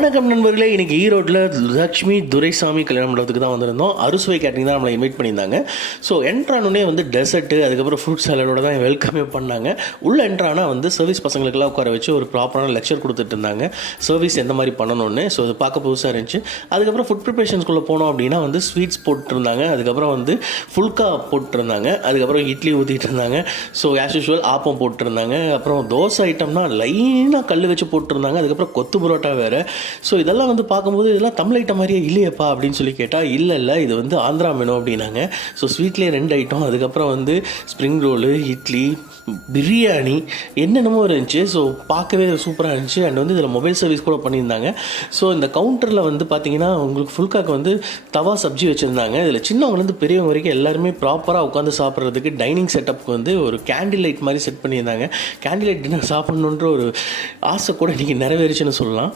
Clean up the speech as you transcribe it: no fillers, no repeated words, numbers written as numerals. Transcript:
வணக்கம் நண்பர்களே, இன்றைக்கி ஈரோட்டில் லக்ஷ்மி துரைசாமி கல்யாண மண்டபத்துக்கு தான் வந்திருந்தோம். அறுசுவை கேட்டரிங் தான் நம்மளை இன்வைட் பண்ணியிருந்தாங்க. ஸோ என்ட்ரானோடனே வந்து டெசர்ட்டு, அதுக்கப்புறம் ஃப்ரூட் சாலடோட தான் வெல்கமே பண்ணாங்க. உள்ளே என்ட்ரானா வந்து சர்வீஸ் பசங்களுக்கெல்லாம் உட்கார வச்சு ஒரு ப்ராப்பரான லெக்சர் கொடுத்துட்டு இருந்தாங்க, சர்வீஸ் எந்த மாதிரி பண்ணணும்னு. ஸோ அது பார்க்க புதுசாக இருந்துச்சு. அதுக்கப்புறம் ஃபுட் ப்ரிப்ரேஷன்ஸ்குள்ளே போனோம் அப்படின்னா வந்து ஸ்வீட்ஸ் போட்டுருந்தாங்க, அதுக்கப்புறம் வந்து ஃபுல்கா போட்டுருந்தாங்க, அதுக்கப்புறம் இட்லி ஊற்றிட்டு இருந்தாங்க. ஸோ ஆஸ் யூஷுவல் ஆப்பம் போட்டிருந்தாங்க, அப்புறம் தோசை ஐட்டம்னா லைனாக கல் வச்சு போட்டிருந்தாங்க, அதுக்கப்புறம் கொத்து புரோட்டா வேறு. ஸோ இதெல்லாம் வந்து பார்க்கும்போது இதெல்லாம் தமிழ் ஐட்டம் மாதிரியே இல்லையப்பா அப்படின்னு சொல்லி கேட்டால், இல்லை இது வந்து ஆந்திரா மெனு அப்படின்னாங்க. ஸோ ஸ்வீட்லேயே 2 ஐட்டம், அதுக்கப்புறம் வந்து ஸ்ப்ரிங் ரோலு, இட்லி, பிரியாணி, என்னென்னமோ இருந்துச்சு. ஸோ பார்க்கவே சூப்பராக இருந்துச்சு. அண்ட் வந்து இதில் மொபைல் சர்வீஸ் கூட பண்ணியிருந்தாங்க. ஸோ இந்த கவுண்டரில் வந்து பார்த்தீங்கன்னா உங்களுக்கு ஃபுல்காக்கு வந்து தவா சப்ஜி வச்சுருந்தாங்க. இதில் சின்னவங்கலேருந்து பெரியவங்க வரைக்கும் எல்லாருமே ப்ராப்பராக உட்காந்து சாப்பிட்றதுக்கு டைனிங் செட்டப்புக்கு வந்து ஒரு கேண்டில் லைட் மாதிரி செட் பண்ணியிருந்தாங்க. கேண்டில் லைட் டின்னர் சாப்பிட்ணுன்ற ஒரு ஆசை கூட இன்றைக்கி நிறைவேறிச்சுன்னு சொல்லலாம்.